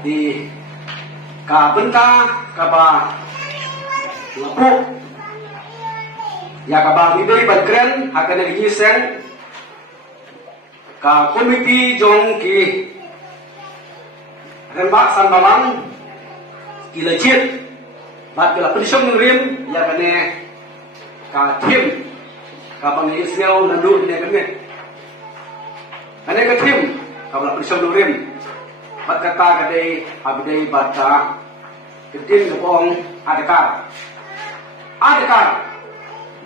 di ka benta ka ba lapu ya ka ba midoi bagren akan nagisen ka komiti jong ki akan ba san balang ilajit bat kala pensyong ngrim ya kane ka tim ka bang isneu nandu ne kane ane ka tim ka bala pensyong ngrim bat kata kadai abdai bata kedin gopong adakar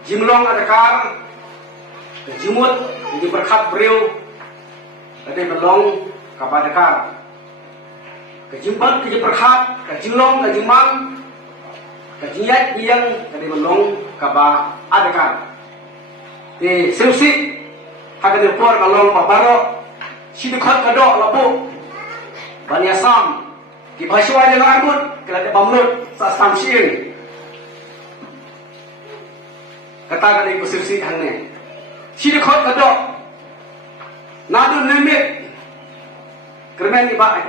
jimlong adakar kejimut di berkat beriu kadai belong kepada adakar kejimbat kejeperkat kejilong kejimang kejiyat yang kadai belong kaba adakar di seusi hakane por kalong paparo sidikhat kadok lapu Bani Asam, di Baswa jangan arbut, kelak bamrut sa samsin. Kata kata ibu sirsi hangnya, sini khot kadok, nadu nemit, kermen iba,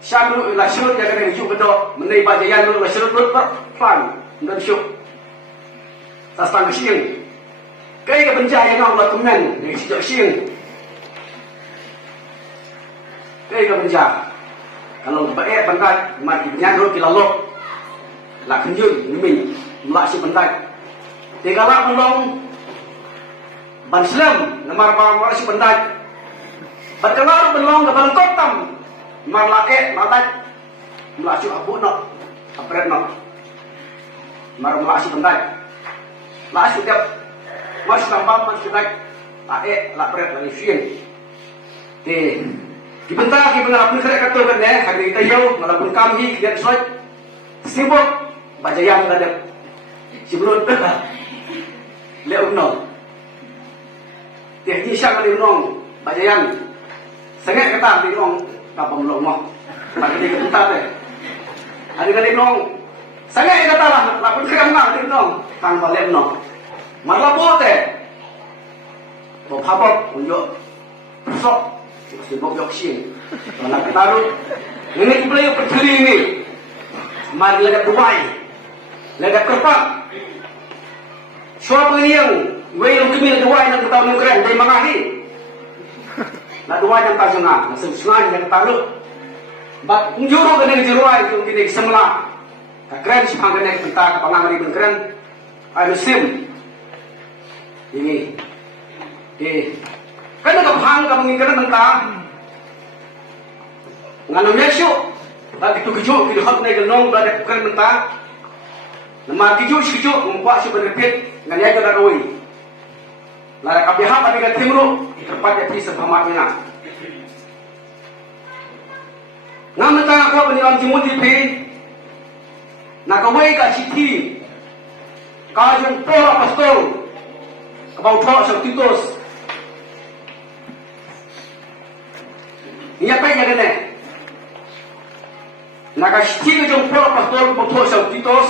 syamru la syurut yang kena hijuk kadok, menai bajayan dulu la syurut berplan dan syuk, sa samsin. Kaya kebenjaya nak buat kemen, yang sijak sin. Kaya kebenjaya. Kalau baik bentai mati nyaro kilalok la kenjun nimi mula si bentai tegala pelong ban Islam namar ba si bentai berkelar belong ke ban kotam mar lae matai mula si abu no apret no mar mula si bentai la si tiap mas tambam man si bentai lae la pret la sien te Dibentar kita mengalami kerja kata benda, hari kita jauh melakukan kami kita sesuai sibuk baca yang ada sebelum lewat nol. Tiada siapa di nol baca yang sangat kata di nol kapal nol mah. Lagi di bentar deh. Hari kali nol sangat kata lah, lakukan kerja mengal di nol tanpa lewat nol. Malah boleh. Bapak unjuk sok. Sibuk joksin, kalau kita taruh ini beliau berdiri ini, mari lekat Dubai, lekat kerpak, suatu yang, wayang kemil Dubai yang kita tahu keren dari mangahi, lah Dubai yang tak jengah, langsung sungai yang taruh, bat unjuru kena di Dubai itu kita semula, keren sih kena kita kepangamari keren, ada sim, ini, Kena kapang ka mengingkara tentang ngano mesyo lagi tu keju kita hak naik genong berada bukan tentang nama keju membuat si berepit ngani aja daroi lara kapiha pada ke timru terpat ya bisa pamatnya ngam tentang aku penilam Timothy pe nakawai ka citi kajun pora pastor kabau thok sa Titus Ia apa yang ada? Nak kasih jom pro pastor betul sa Titus.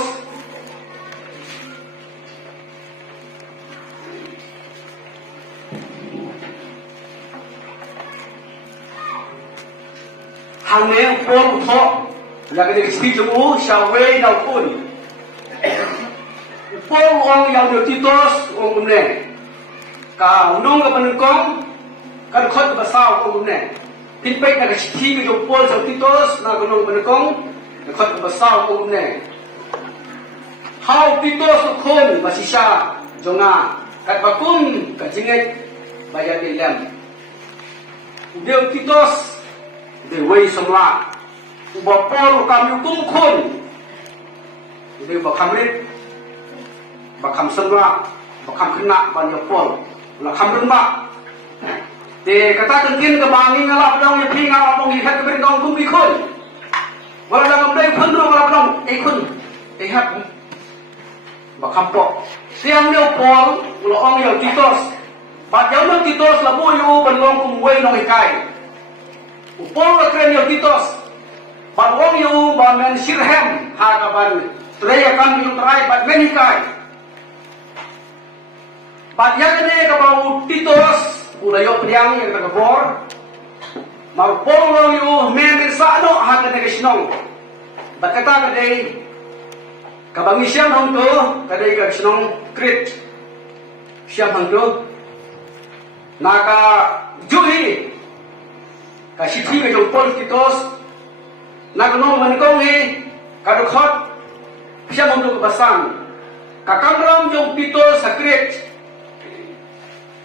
Hanya pro betul. Nak kasih jom syawai dah pun. Pro orang yang di Titus orang mana? Kau nung kepenengkong kan khot besar orang mana? Pinpek nak citi ke jopol sa Titus na gunung penekong nakot besar ko ne how Titus kon basisya jonga kat bakum ka jingit bayar dilam udah Titus de wei semla ubapol kami kon udah bakamrit bakam semla bakam kena ban jopol la kamrun ba Di kata tengkin ke bangi ngalap dong nyepi ngalap dong ihat ke berdong kum ikun. Walau dalam day pun dong ngalap dong ikun ihat. Bakampok. Siang dia pol ulang yang Titus. Bat jauh yang Titus labu yu berlong kum wei nong ikai. Upol keren yang Titus. Bat wong yu bamen sirhem hakaban. Teraya kan yung terai bat men ikai. Bat yang ini ke bau Titus. Ulayo priang yang terkebor magpolo yung memen sa ano haka na kasinong bakata kaday kabangi siyam hangto kaday kasinong krit siyam hangto naka juhi kasiti ka yung polititos nagunong manikong kadukot siyam hangto kabasan kakangram yung pito sa krit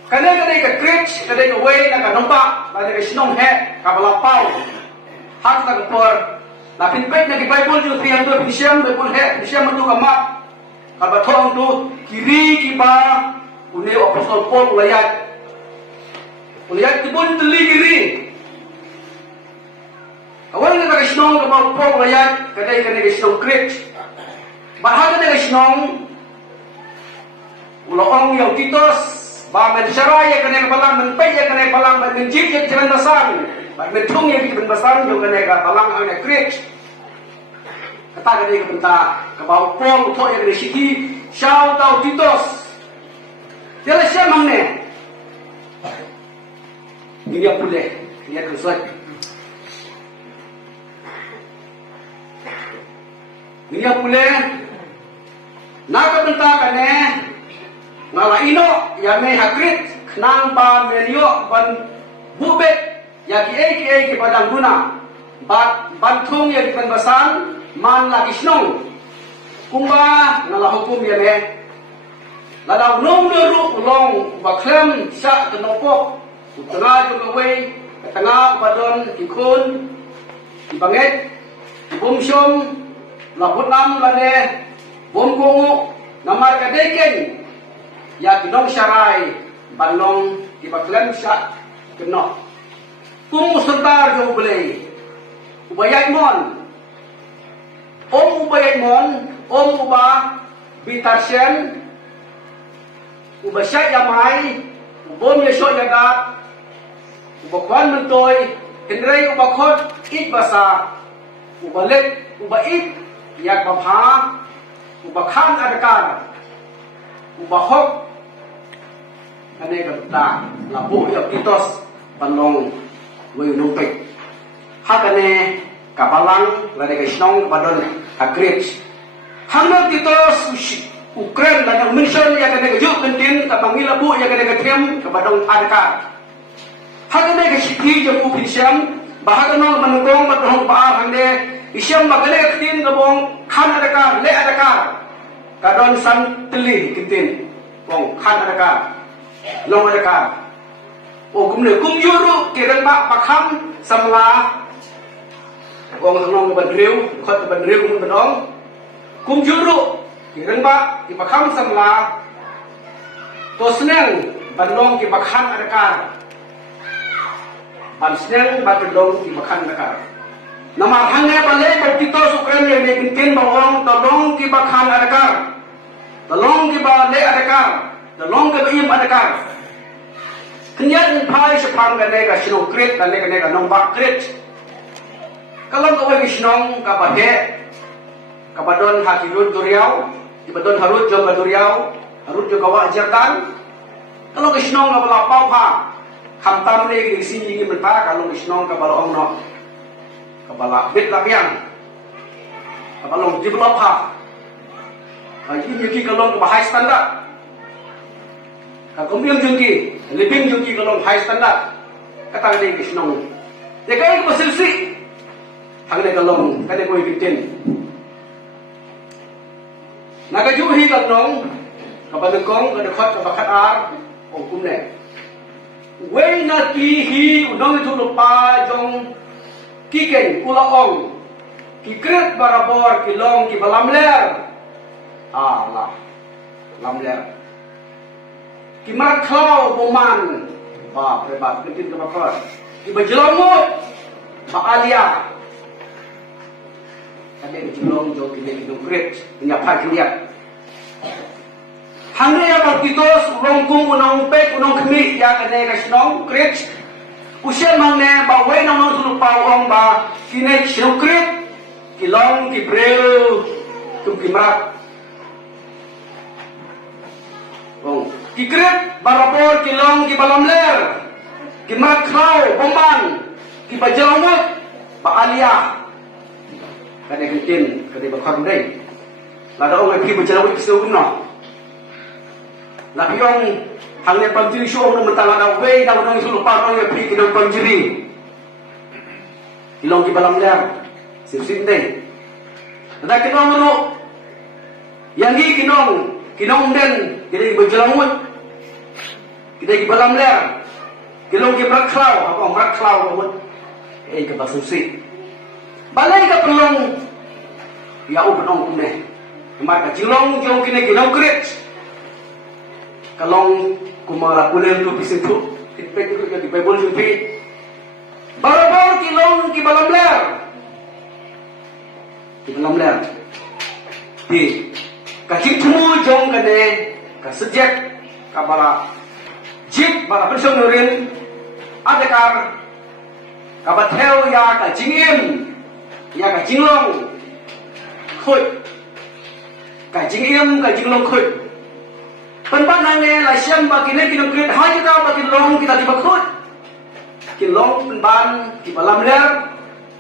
kadai ka krit kadai ka way na kanumpa kadai ka sinong he kabalapaw hat na kapor na pinpek na di Bible yung 300 Bisyam Bible he Bisyam itu kamat kabatong tu kiri kiba uni apostol Paul ulayat tibun teli kiri kawan na ka sinong kabal Paul ulayat kadai ka sinong krit bahag na ka sinong uloong yung titos Bamen syaraya kena palang menpaya kena palang menjit yang jalan basan, mentung yang jalan basan yang kena palang angin krik. Kata kena kebenta kebau pol untuk yang kena siki, syau tau titos. Dia lah siapa mana? Ini apa boleh? Ini akan suat. Ini apa boleh? Nak kebenta kena ngala ino ya me hakrit nang pa melio ban bubet ya ki padang guna bantung ya ban basan man lagi snong kumba ngala hukum ya me ladaw nong duru ulong baklem sa kenopok tengah juga we tengah badon ikun dibanget bumsyom laput nam lade bum kungu namar kadeken ya kinong syarai balong ibaklan sya keno kung musuntar yung bulay ubayay mon uba bitarsen uba sya yamay ubom yasyo yagat ubakwan mentoy kinray ubakot basa ubalik ubait yak babha ubakhan adakar ubahok kane gata labu yak titos panong way numpik hakane kapalang lade kaisnong badon agrit hangno titos Ukraine dan mission yang kane gaju kentin kapangila bu yang kane gatem kabadong adka hakane kasiti jang upisiam bahagano manungong matong paar hande isyam magale kentin kabong khan adka le adka kadon san teli kentin wong khan adaka long adaka o kumne kum yuru kirang ba pakham samla wong long badriu khot badriu kum bedong kum yuru kirang ba ki pakham samla to sneng bandong ki pakhan adaka ban sneng badong ki pakhan adaka nama hanya balik bertito sukren yang bikin bawang tolong ki pakhan adaka tolong ki ba le adaka tolong ki im adaka kenyan pai sepang gane ka sino kret gane ka nombak kret kalau kau wisnong ka bade ka badon hakirut duriau di badon harut jong duriau harut jong kawa ajarkan kalau wisnong ka bala pau ha khamtam ne ki sini ni menta kalau wisnong ka bala ong no kabala bit lapian kabalong develop ha ini yuki kalong high standard kakumbing yuki living yuki kalong high standard kata dia kisnong dekai ko silsi hangne kalong kade ko ikitin nagajuhi kalong kabadengkong kadekhat kabakat ar o kumne way na kihi udong itu lupa jong kiken kulaong kikret barabor kilong kibalamler Allah lamler kimarkau boman ba prebat ketin kabakor kibajelomot baalia kade jelom jo kine kret nyapa kiliat hangre ya barkitos rongkung unong pek unong kemi ya kade kasnong kret usia mangne ba we nang sulu pawong ba kine syukrit kilong kibreu tum kimrak oh kikrit barapor kilong kibalamler kimrak kau boman kita jawab baalia kadang kentin kadang bakar deh lada orang pergi berjalan ke seluruh dunia tapi orang hanya pemjiri show orang mentang ada way dah orang itu lupa orang yang pergi ke pemjiri ilong di balam liar sip-sip deh ada kinong dulu yang di kinong den jadi berjalan kita di balam liar kilong di meraklau apa meraklau pun ke basusi balai ke pelong ya ubenong kumne maka jilong kini kinong kret kalong kumala kulen tu pisin tu tipek tu jadi bible jumpi baru kilong ki balam ler di kaki temu jong kene ka sejak kabala jip bala pensong nurin adekar kabatheu ya ka jingim ya ka jinglong khoi ka jingim ka jinglong khoi penpan nane la siam ba kine kinong kret hai ka ba kinong kita di bakhut kinong penban ki balam ler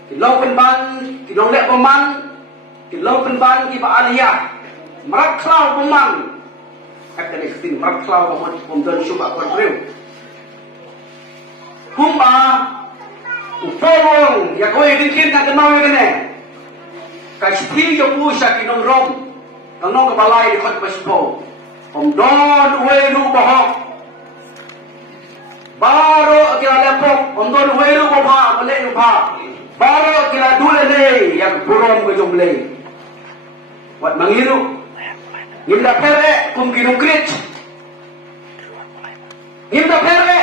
kinong penban kinong lek peman kinong penban ki ba alia merak klau peman kat ni kestin merak klau peman pemdan syuba kon breu humba upolong ya kau yang kin nak kenal yang ni kasih jo pusat kinong rom kanong kebalai di khot paspo don weru bahok baru kira lepok don weru bahok boleh lupa baru kira dulu ni yang burom ke jomble buat mengiru ngimda pere kum kinong krit ngimda pere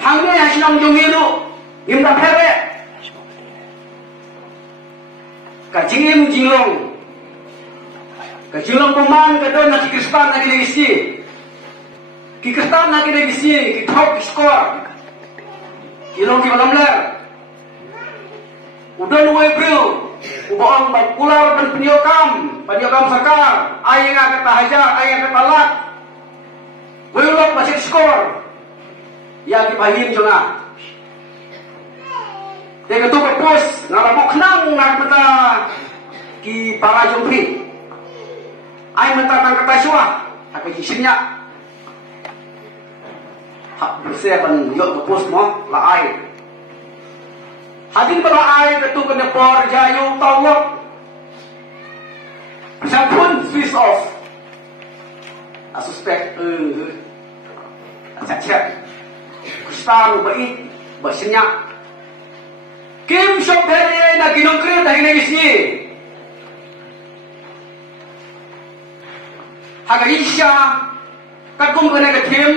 hangnya yang sinam jungiru ngimda pere kajingim jinglong kajinglong peman kadon nak Kristan lagi legisi ki Kristan lagi legisi ki top skor kilong ki malam ler udon we bro ubaong bakular dan penyokam sakar ayang kata haja ayang kata lak we ulok masih skor ya ki bahim jonga dia ketua perpus ngarapok kenang ngarapeta ki para jompi ay mentatang kata syua aku jisimnya hak bersih pan yuk perpus mo la ay hadin pada ay ketua kenepor jayu tawak sampun switch off suspek cak kustan baik bersenyak kim shop hari na kinongkrim dah ini sini haga isya kakum kena ke tim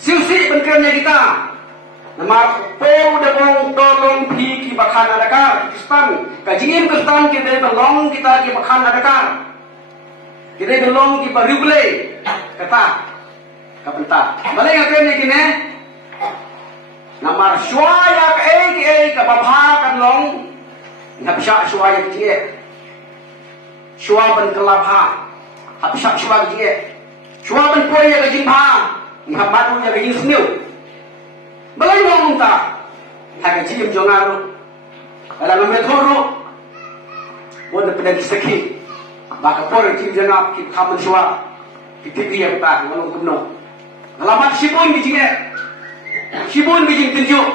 silsi pengkrimnya kita nama pau debong tolong pi ki bakhan adakar Kristan kajingim Kristan kita belong kita ki bakhan adakar kita belong ki paribule kata kapenta balai ngakren kini namar syuaya ke babha kan long ngapsha syuaya ke syua ban kelabha hapsha syua ke syua ban poy ke jingha ngapatu ya ke jingniu balai ngomong ta ha ke jim jongaru ala ngamethoro wona pedagi sakhi baka por jim jangap ki khaman syua ki tibi ya ta ngolong kumno ngalamat sipun ki jinge sibun bijing tunjuk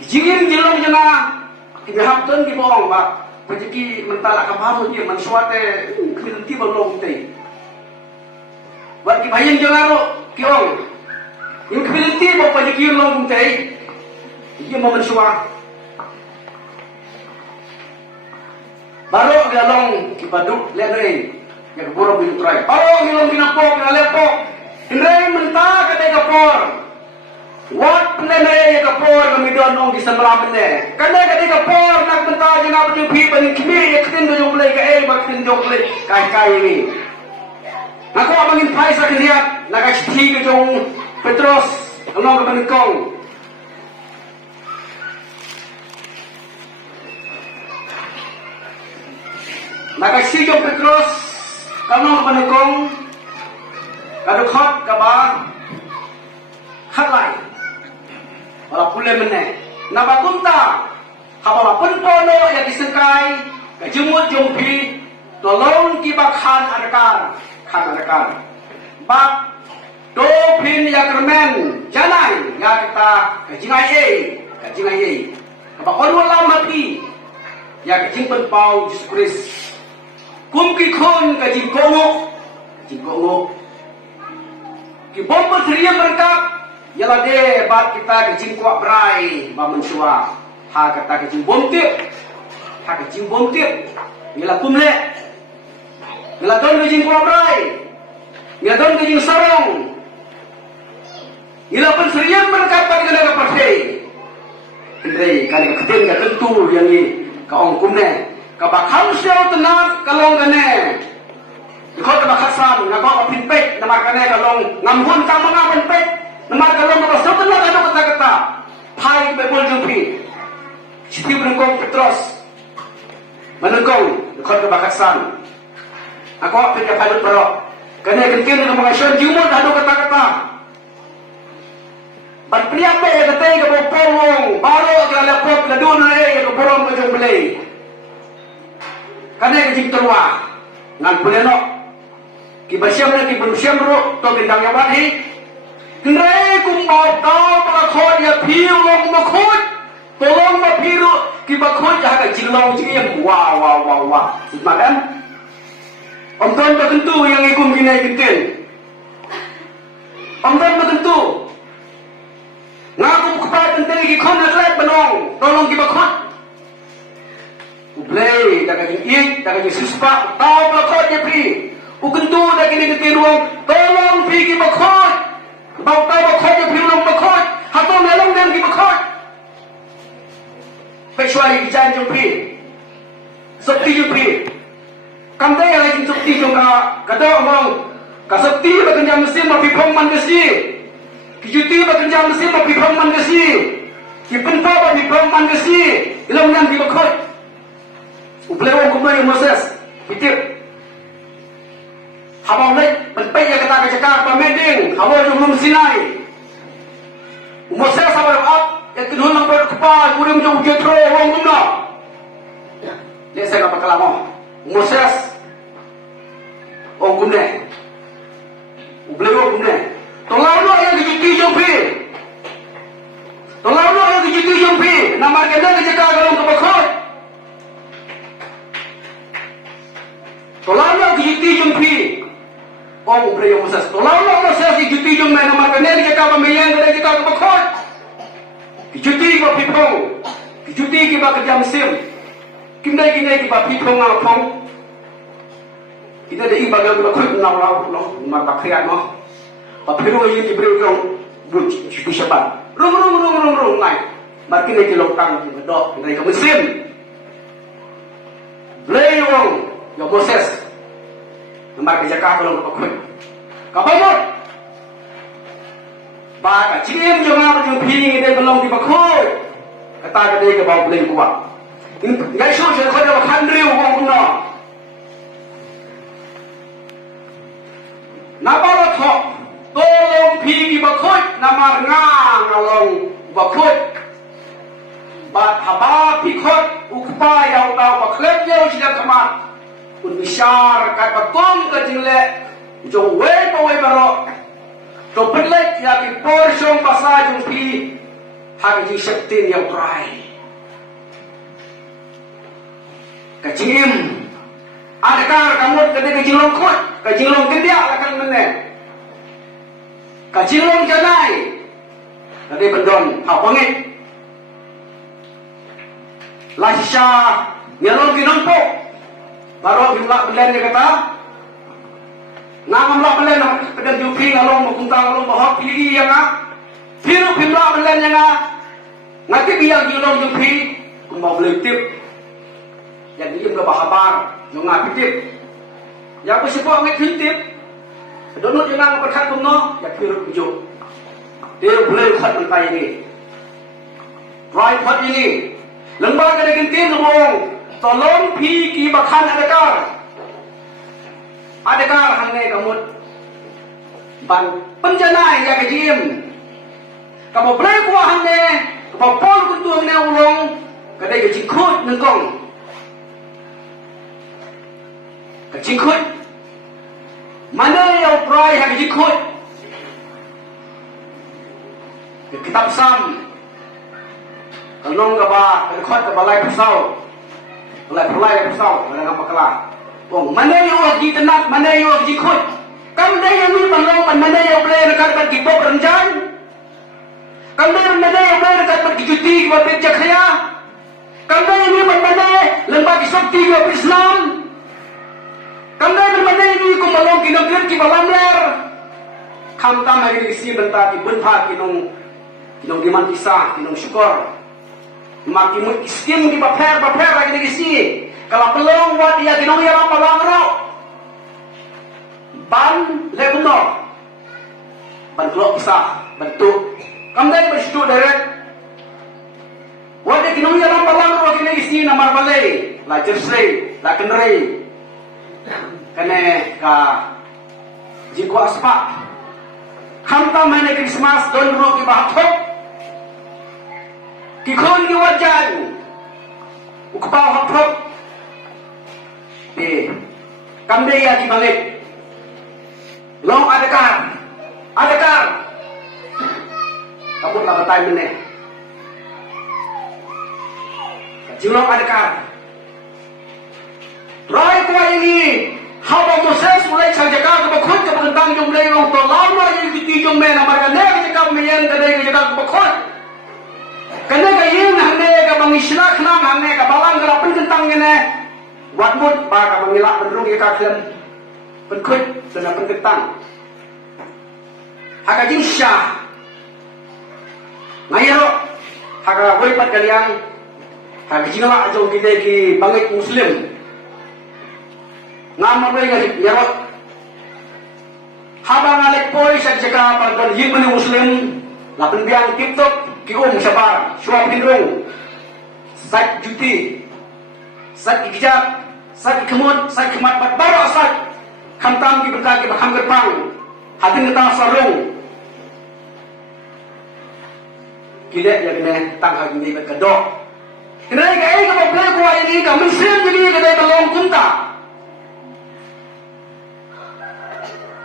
kijingin jelong jena kibaham ton ki bohong ba pejeki mentala kabaru je mansuate kenti bolong te ba ki bayang jengaro ki ong yung kenti ba pejeki long te ye mo mansua baro galong ki badu lenre ya boro bin try baro ngilong binapok ngalepo indrai menta kate kapor wat nene ya kapor kami donong di sebelah mene kane kade kapor nak benta jena baju pi paning kimi ya ketin do jomble ka baktin jomble kai ini aku amangin paisa keliat nak sti ke jong Petros along ke panikong nak sti jong Petros along ke panikong kadukhat ka ba khat lai Malah pula meneh. Napa kunta? Kapala penpono yang disengkai, kejemut jumpi, tolong kiba khan adakar. Bak dopin ya kermen, janai ya kita kejingai. Kabak onwala mati, ya kejing penpau Yesus Kristus. Kumki kun kejing kongo. Ki bomba seria berkap, yalah de bat kita kejing kuat berai, ba mensua. Ha kata kejing bom tip, yalah kumle. Yalah don kejing kuat berai. Yalah don kejing sarong. Yalah pun seria berkap pada negara partai. Andre kali ketin ka tentu yang ni kaong kumne. Kabakal siya tenang kalong kane. Ikut kabakasan ngakok pinpek namar kane kalong ngamhun kang mga pinpek namar kalong mabasot na ano kata-kata. Pai bebol jumpi. Siti berengkong Petros. Menengkong ikut kabakasan. Ako pindah palut perok. Kane kentin ng mga syon jumot ano kata-kata. Ban priape ya katay ka polong baro ka lapop na duna ka polong ka jung belay. Kane ka jing terwa ngan puleno kibasyam na kibasyam ro to bindang yawan hi ngre kum mau tao para khod ya phiu long ma khod tolong ma phiru kibakhod ja ka jinglong jing wa simakan om ton ba tentu yang ikum kinai kinten om ton ba tentu ngaku kepada tentang ikon atlet benong tolong kibakhod ublay daga jing daga jing suspa tao pelakot je pri ukentu daga ni ketiruang tolong pi kibakhod bau tao bakhod je pri long bakhod hatong melong dan kibakhod pecuali bijan je pri sekti je pri kamdai lagi sekti je kata omong ka sekti bagenjam mesin ma pipong man kesi kijuti bagenjam mesin ma pipong man kesi kipenpa ba pipong man kesi ilong nan kibakhod Ublewong kumay Moses, pitip. Habang lay, penpay ya kata kacakar pameding, habang yung Sinai. Moses habang up, ya kinun lang berkepal, kurim yung Jethro, wong guna. Lihat saya kapag kalamo. Moses, wong guna. Ublewong guna. Tolaw no yang dijuti yung pi. Tolaw no yang dijuti yung pi. Namar kena kacakar galong kabakot. Tolong dijuti jumpi, oh beri Moses. Tolong Moses dijuti jumpi nama kenal kita pemilihan dari kita kebakot. Dijuti kita pipong, dijuti kita kerja Mesir. Kita kita pipong ngapong. Kita ada ibadah kita kut nawar mata kriat mah. Papiru ini diberi orang berjuti syabat. Rung naik. Makin lagi lokang dok dari ke Mesir. Beli orang. Ya Moses, nampak kejakar kalau berkut. Kapamot, baka cim jangan berjumpi ini belum dibakut. Kata dia ke bawah beli kuat. Ini show saya kau dah handriu orang guna. Napa lotok, tolong pergi bakut, namar ngalong bakut. Bat haba pikot, upaya utau baklep jauh tidak kemat. Unbishar kat batong ka jingle jo we pa we baro to pedlek ya ki portion basa jung pi hag ji shakti ya trai ka jingim adakar kamut ka de jinglong khot ka jinglong kedia akan menne ka jinglong janai tadi bendon ha pangit lasha nyalong kinompo baru jumlah belen dia kata nama jumlah belen pada jupi ngalong mukungkang ngalong bahok pilih yang piru jumlah belen yang ngati biang jilong jupi kumbau beli tip yang dia ke bahabar yang ngapi tip yang bersifat ngai tip donut yang berkat kumno yang piru ujuk dia boleh kat mentai ini right kat ini lembaga dengan tim ngomong tolong pergi bakan adakar hangai kamut ban penjana ya kejim Kamu boleh kuah hangnya, kamu pol kuntuang ni ulong, kadai kecikut nengkong, kecikut, mana yang pray hang kecikut, kitab Sam, kalong kaba, kadai kabalai pesau, balai pesau, mana apa kelah, mana yang wajib tenat, mana yang wajib kecikut, kamu yang ni balong, mana yang boleh dekat berkibok renjan. Kami mana yang boleh dekat bercuti kepada Jakarta. Kami ini mana lembaga sakti kepada Islam. Kami mana ini kumalong kinogir kibalam ler. Kami tak lagi isi bentar di bentar kinong diman kisah kinong syukur. Makin iskim di baper lagi isi. Kalau pelong buat dia kinong yang apa langro. Ban lebuno. Ban kelok kisah bentuk. Kamu dah bersetuju direct. Wajah kinong yang balang wajah ni isi nama balai, la jersey, la kenrai, kene ka jiko aspa. Kamu tak main Christmas don ro ki bahatok. Kikon ki wajan, ukbau hatok. Kamu dah ya di balik. Long adakah? Kamu tak bertanya mana? Kajilong adakah? Rai kuah ini, hawa Moses mulai sahaja kebakut kebentang jumlah yang terlama yang ditijung mana mereka nak jika menyen kedai jika kebakut. Kena kayin hande kabang islah nang hande kabalang kerapin kentang ini. Wadmut baka mengilak bendrung jika kalian penkut dan penkentang. Hakajin syah. Ngayro, haga waipat kalian, haga jingala jauh kita ki bangit Muslim. Nama mereka ngayro, habang alik poy sa jaga pagdan himani Muslim, lapan biang TikTok ki sabar, suap hindrung, sat juti, sat ikjab, sat ikemut, sat kemat bat baru sat, kamtam ki berkaki bakam gerpang, hadin kita sarung. Kita yang kena tangkap ini berkedok. Kenapa kaya kalau boleh kuah ini kami sen jadi kedai belong kunta.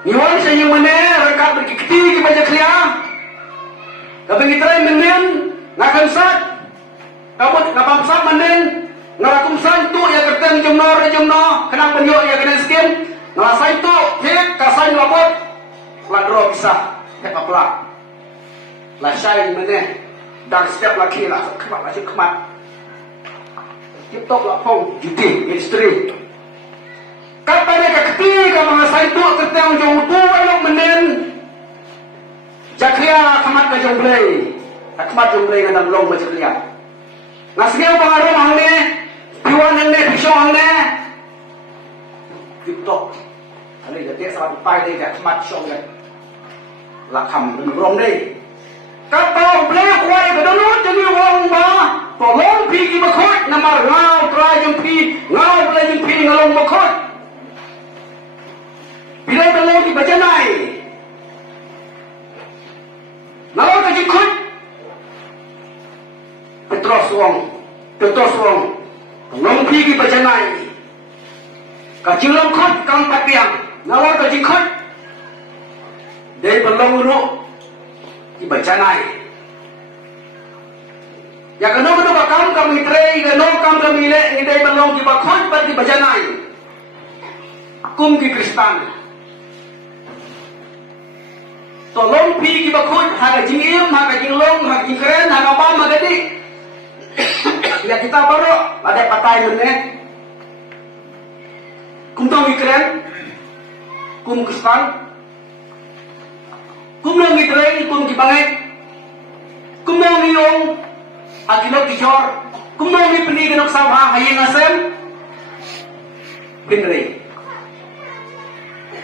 Niwan saya yang mana rekat berkikti kepada klia. Tapi kita yang menen ngakan sat. Kamu ngapam sat menen ngarakum santu ya kerten jumno kenang penyo ya kena skim. Ngasai tu hek kasai labot ladro bisa hek apla. Lah syai menen dan setiap laki lah kemat TikTok lah pun juti istri katanya ketika mengasai itu ketang jauh tua yang menen jakria kemat ke jomblay kemat jomblay dengan long jakria ngasih pengaruh hangnya piwan hangnya pisau hangnya TikTok ada jadi salah upai dia kemat pisau dia lakam dan long deh Kata boleh kuai ke dalam jadi orang bah, tolong pergi berkut nama ngau try jumpi, ngau boleh jumpi ngalong berkut. Bila tolong dibaca naik, ngalong kejikut, Petros wong, tolong pergi baca naik. Kajilang kut kang patiang, ngalong kejikut, dari belong uruk. Dibaca naik. Ya kenapa bakam kami trei, kenapa kami le, ini belong di bakut berarti baca naik. Kum ki Kristen. Tolong pi ki bakut, haga jingim, haga jinglong, haga jingkeren, haga apa, haga di. Ya kita baru ada patai mana. Kum tahu keren, kum Kristen. Kumlang gitrei, kum kibangay, kumlang iyong agilog kijor, kumlang ipiniganok sawa, hayang asem, pinrei.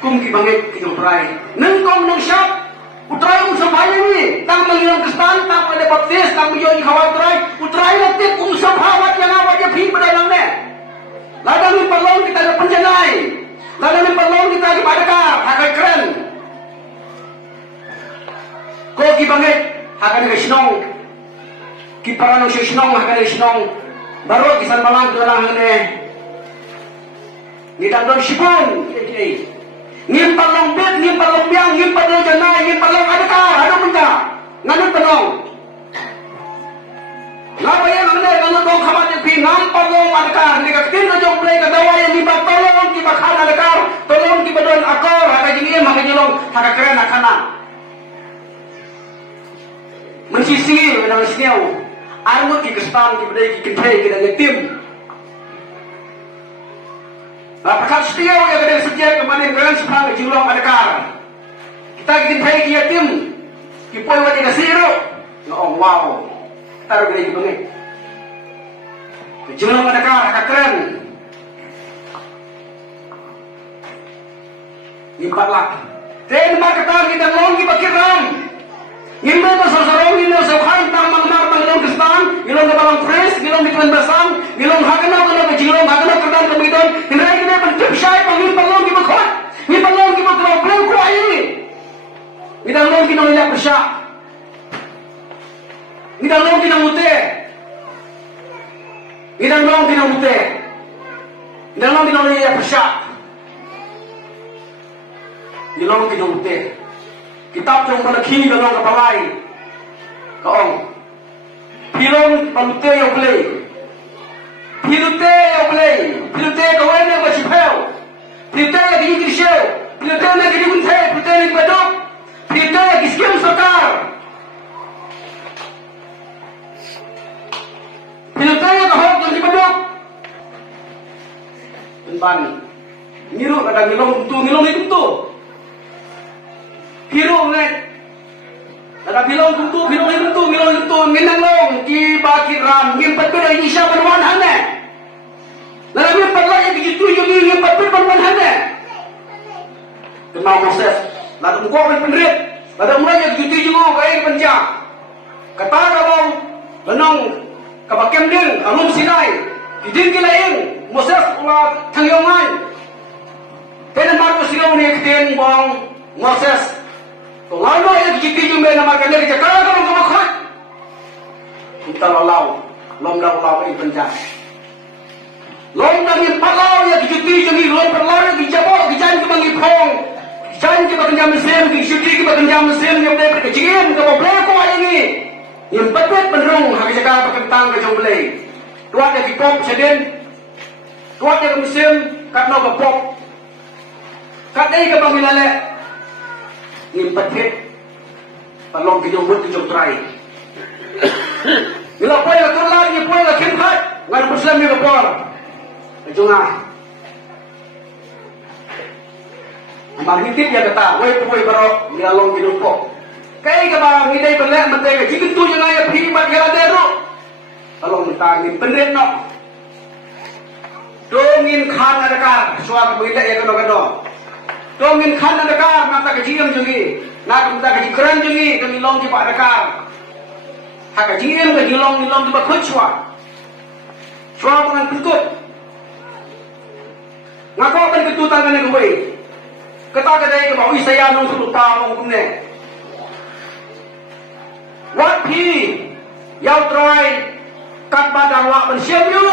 Kum kibangay, kinumpray. Nang kong nang siyap, utray kong sabayan ni, tang mangilang kristan, tang mga baptist, tang mga ikawag utray natin kung sabawat yang awat yung pingpaday lang ne. Ladang yung palong kita na panjanay, ladang yung palong kita na padaka, hakay kren. Kau kibangit, hakan ke sinong kiparan ng sinong hakan ke sinong baru kisan malang tulang ne ngidang don sipun ngimpalong bet ngimpalong biang ngimpalong janai ngimpalong adakah ada benda nganut penong ngapa yang anda kalau dong khamat yang pinang palong adakah ni katin na jong play kadawa yang libat tolong ki bakhan adakah tolong ki badon akor haka jingin maka nyolong haka keren akana mensisi dengan siau armut ki kestan ki bedai ki kentai ki dan tim apakah siau yang ada sejak kemarin keren sepang jilong adakah kita ki kentai ki yatim ki poi wadi kasiro ngong wow taruh gede gitu nih. Jumlah mereka agak keren. Impatlah. Ten marketan kita ngomong kita kiram. Ngimbe to sorong ngimbe sokhan tang magmar panglong kestan, ngilong kebalang pres, ngilong dituan basam, ngilong hakana kana kejilong hakana kerdan kemidon, hindai kita pencipsai panggil panglong kita khot. Ni panglong kita problem ko ini. Kita ngomong kita ngilak persya. Ngidang long kinamute. Ngidang long kinamute. Ngidang long kinamute ya persya. Ngilong kinamute. Kitab jong balakhi galong kapalay. Kaong. Pilong pamute yo play. Pilute yo play. Pilute kawan na basipel. Pilute ya gini kisyo. Pilute na gini munte. Pilute na badok. Pilute ya kiskim sokar. Pilotnya kahok yang dibedok. Penpan. Ngiru ada ngilong itu. Hiru nek. Ada bilong itu. Minang long ki bakir ram ngimpat beda ini siapa nuan hane. Lalu ngimpat lagi begitu juga ngimpat beda nuan hane. Kenal Moses. Lalu gua penrit. Lalu mulai begitu juga kayak penjang. Kata kabau benong kabakem ding alum sinai idin kilaing Moses ulah tangyongan kena marko sigaw ni kiten bong Moses to lalo ya kiti jumbe na maganda ni jakara ko kamakhat kita lalau lom lalau ay penjah lom dami palaw ya kiti jumi lom palaw di jabo gijan ke bangi phong gijan ke bagenjam mesin ki syuti ke bagenjam mesin yang ber kecingin ke boble ko ini yang betul penrung hak jaga perkentang ke jomblay tuat yang dipop sedin tuat yang musim kat no ke pop kat ai ke pangilale yang betul palong ke jombut ke jomtrai bila poy ke turlar ni poy ke kimhat ngan muslim ni ke por jungah marhitip ya kata woi barok ni along ke pop kay kabang hidai belak mentega jika tu yang ayah primat galadero along mentangin pendet no dongin khan adakar suaka begitu ya kado dongin khan adakar mata kejiam jungi nak mata kejikran jungi kami long di pak adakar hak kejiam kejilong di pak kucwa suaka dengan kentut ngako kan ketutan kan yang gue kata kadai ke bawah saya nung suluh tahu kumne Wat pi yau try kat badang wak pensiam yu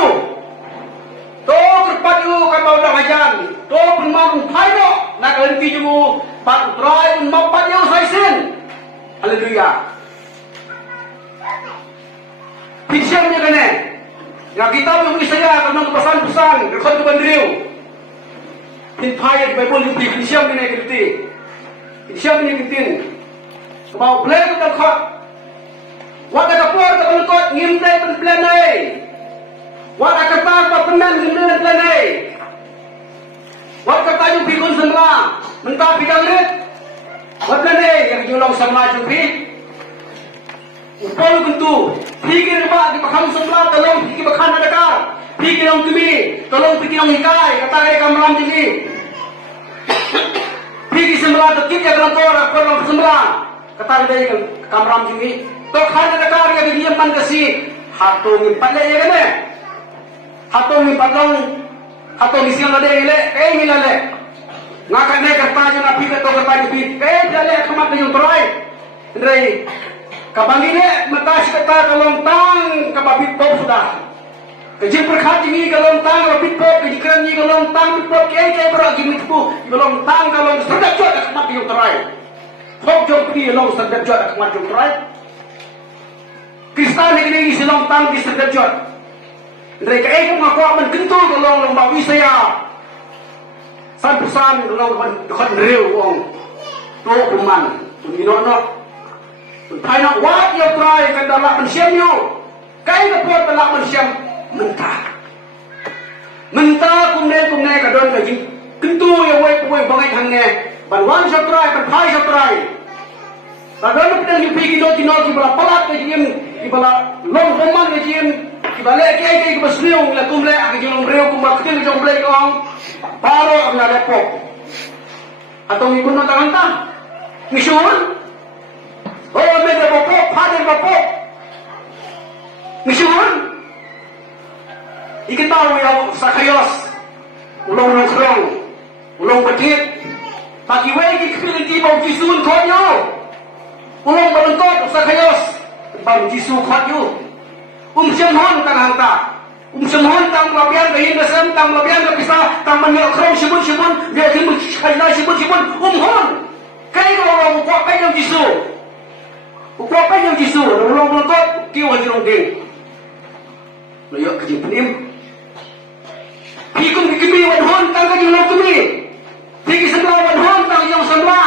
to kerpat yu kat bawah ajan to penmang paino nak henti jumu pat try mapat yu saisin haleluya pensiam nya kene ya kita yung isaya kanong pesan-pesan rekod ke bandriu pin payet bible yung pensiam kene kiti pensiam nya kitin mau play ke khot Wak kapur ke penukut ngimtai penplanai. Wak katar ke penan ngimtai penplanai. Wak kata yung pikun semua. Mentah pidang rit. Wak planai yang julong semua jumpi. Upol bentu. Pikir ba di pakam semua tolong pikir bakhan adakar. Pikir ang tumi. Tolong pikir ang hikay. Kata kaya kamram jini. Pikir semua tekip ya kelantor. Perlang semua. Kata kaya kamram jini. तो खाने का कार्य यदि नियम बन कसी हाथों में पल्ले ये गए हाथों में पल्लों हाथों में सियां लड़े ये ले कहीं मिला ले ना करने करता जो ना पीके तो करता जो पी कहीं चले खमात नहीं उतराए रही Kabangine mata kata kalong tang kababit pop sudah. Kejim perkhat ini kalong tang kababit pop kejikan ini kalong tang bit pop kaya beragi mitpu kalong tang kalong sedap jod akmat yung terai. Pop jom kini kalong sedap jod akmat yung terai. Kristal ini silong tang di sedap jod. Mereka kung aku aman kentu kalong lembawi saya. San pesan kalong dekat real wong. To kuman, minonok. Thay nak wat yang try kan dalam mensiam you, kai kapot dalam mensiam mentah kumne kadon lagi, kentu yang wei bangai hangnya, banwan siap try, banpai siap try. Kadon kita ni pergi doti bala pelat kejian, bala long homan kejian, bala kai basriung la kumle agi jong reu kumak kecil jong blek ong, paro na lepok. Atau ikut nonton tang, misuan. Oh, mereka bapok, hadir bapok. Misuan. Ikan tahu yang sakayos, ulong nongkrong, ulong betit. Pagi wegi kepilih bau jisun konyo, ulong berlentot sakayos, bau jisu konyo. Semhon tang hanta, semhon tang labian kehin kesem, tang labian kepisah, tang menyokong sibun, dia sibun, hon. Kayak orang buat kayak jisu. Ukwa pa yung jisu, nulong buluntot, kiwa jirong ding. Layak kajing penim. Hikum kikimi wadhon, tangga yung lang kumi. Hiki semla wadhon, tangga yung semla.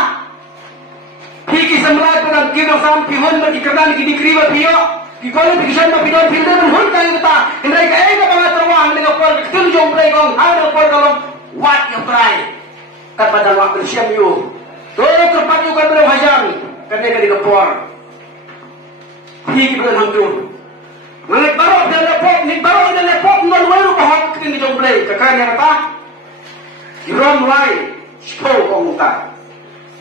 Hiki semla padang kinang sam pihon, magkikarnan, kinikriwa piyo. Kikolim, kikisan mapidon, pildan, hon tangga kita. Hinday ka ay mga trawang, nagapol, kitul yung play kong, nagapol kalong, what you try. Katpadang wak bersiyam yu. Tolong kerpat yu kan berang hajang. Kanya nagapol. Hiki bulan hangdun. Nangit barok dan lepok, nolweru bahak kini jom blay. Kakanya kata, Iram mulai, sepuluh kong muka.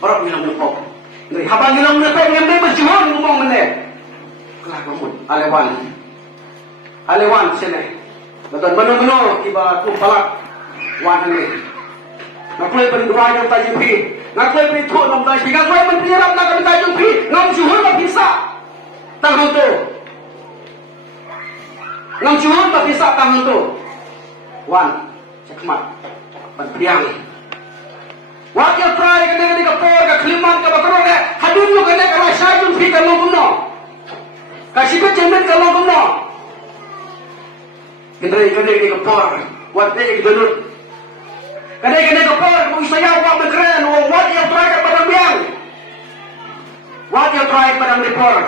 Barok nilang lepok. Dari habang nilang lepok, ngambil berjuang ngomong meneh. Kelah ngomong, Alewan sini. Betul benar kiba kumpalak wan ini. Ngakulai berdua yang tajam pi. Ngakulai berituk nom tajam pi. Ngakulai berpirap nak kami tajam pi. Ngam juhur lah bisa. Tangan tu, ngam cuhun tak bisa tangan tu. Wan, cekmat, berpriang. Wakil try kena kapor, kekeliman, kebakarong le. Hadun lu kena kalau syajun fi kalau guna. Kasih kejemen kalau guna. Kena kapor, wat dek gedut. Kena kapor, kau saya buat berkeren. Wakil try kepadang biang. Wakil try kepadang report.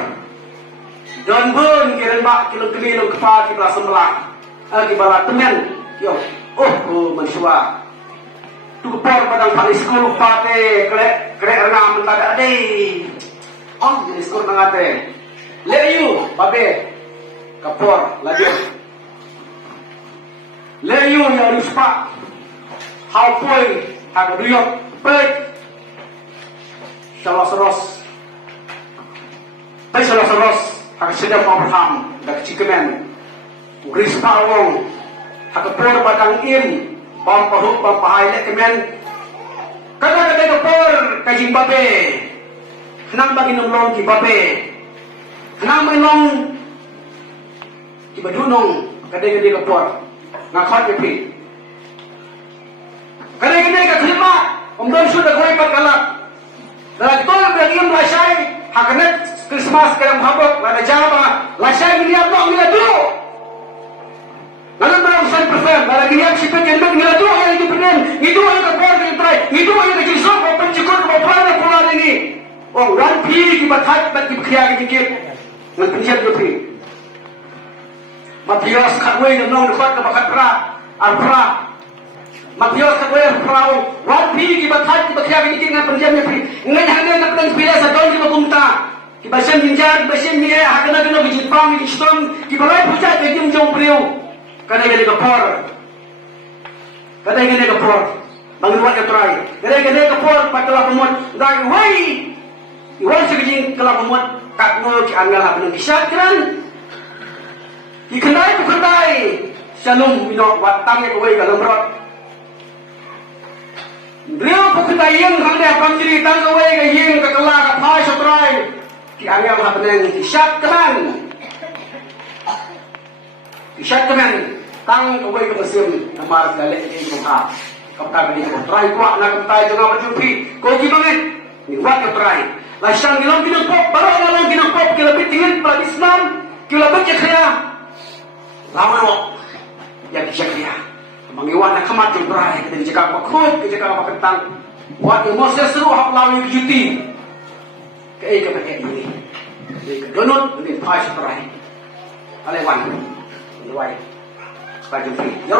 Dan bun kiran mak kilo kepa kita sembelah. Kibala temen. Yo. Mansua. Tu kepor padang paling sekolah pate krek renam mentada deh. Jadi skor nangate. Leyu babe. Kapor lagi. Leyu ya ruspa. How boy hak riok pek. Salos. Salos. Hak sedap Abraham, dak cikemen. Uris pawong, hak por badang im, bam pahuk bam pahai lek kemen. Kada kapor kajing babe. Nang bagi nomlong ki babe. Nang menong ki badunong kada kapor. Ngakhat pi. Kada ka kelima, omdon sudah goi patkalak. Dan tol bagi im lasai, haknet Christmas kadang habak, lada jama, lasai giniap nok nila dulu. Lalu berang 100%, lada giniap sipet yang nila dulu yang itu benen, itu yang kapor yang try, itu yang kejisok, mau pencikut, mau pelan pulang ini. Oh, rampi kibathat, bat kibkhiya dikit, ngan penciat yopi. Mabios katwe yang nong dekat kebakat pra, arpra. Mabios katwe pra, rampi kibathat, kibkhiya dikit ngan penciat yopi. Ngan hanya nak pedang sepeda sadon di bakumta. Kibasan jinjar, kibasan niya, hakana bijipang, bijitong, kibalay pucat, kajim jong priyo. Kadang kapor. Bangunan ka try. Kadang kapor, pagkala pumot, dahil, way! Iwan sa kajing kala pumot, kakno, kiangal ha, pinang kisatran. Ikanday, shalom, watang ya kaway, kalamrot. Driyo, pukutay yung hanggang, pang jiritang kaway, kaying, kakala, kapay, sa try. area happening Tishat Kaman tang kawai ka masim namar dalek ni kumha kapta ni ko try ko na kapta jo na majupi ko gibangen ni wat ka try la sang gilang ginang pop baro na lang ginang pop kila bitingin pa Islam kila ba kaya lawan wo ya kaya mangiwan na kamat jo try ka jaga pakut ka jaga pakentang wat mo seru hap lawi juti kai ka pakai ini ka donut ni pas try ale wan ni wai Bagi free. Yo